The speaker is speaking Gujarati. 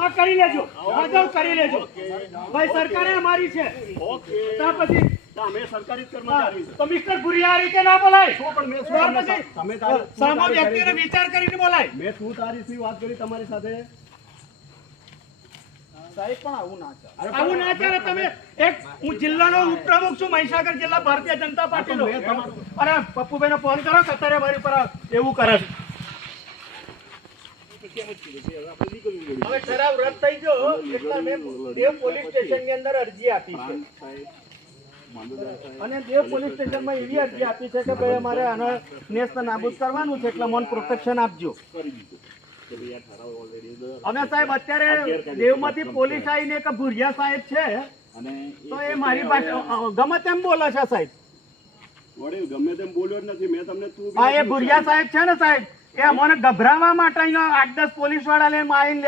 આ કરી લેજો, કરી લેજો ભાઈ, સરકારે અમારી છે. ત્યાર પછી અમે સરકારી કર્મચારી તો મિસ્ટર ભુરિયા આ રીતે ના બોલાય. પણ મેં ત્યાર પછી સામો વ્યક્તિને વિચાર કરીને બોલાય. મેં શું તારીફની વાત કરી તમારી સાથે? સાહેબ પણ આવું ના ચાલે. તમે એક હું જિલ્લાનો ઉપપ્રમુખ છું, મહીસાગર જિલ્લા ભારતીય જનતા પાર્ટીનો. અરે પપ્પુભાઈને ફોન કરો, અત્યારે મારી પર એવું કરે છે. હવે ઠરાવ રદ થઈ ગયો એટલે મેં દેવ પોલીસ સ્ટેશનની અંદર અરજી આપી છે, અને દેવ પોલીસ સ્ટેશનમાં એવી અરજી આપી છે કે ભાઈ અમારે આને નેસ્ત નાબૂદ કરવાનું છે, એટલે મને પ્રોટેક્શન આપજો. અમે સાહેબ અત્યારે દેવમાંથી પોલીસ આવીને કે ભુરિયા સાહેબ છે, તો એ મારી પાસે ગમે તેમ બોલે છે સાહેબ. ગમે તેમ બોલ્યો જ નથી મેં તમને. હા, એ ભુરિયા સાહેબ છે ને સાહેબ, એ અમને ગભરાવા માટે 8-10 પોલીસ વાળા લઈને આવીને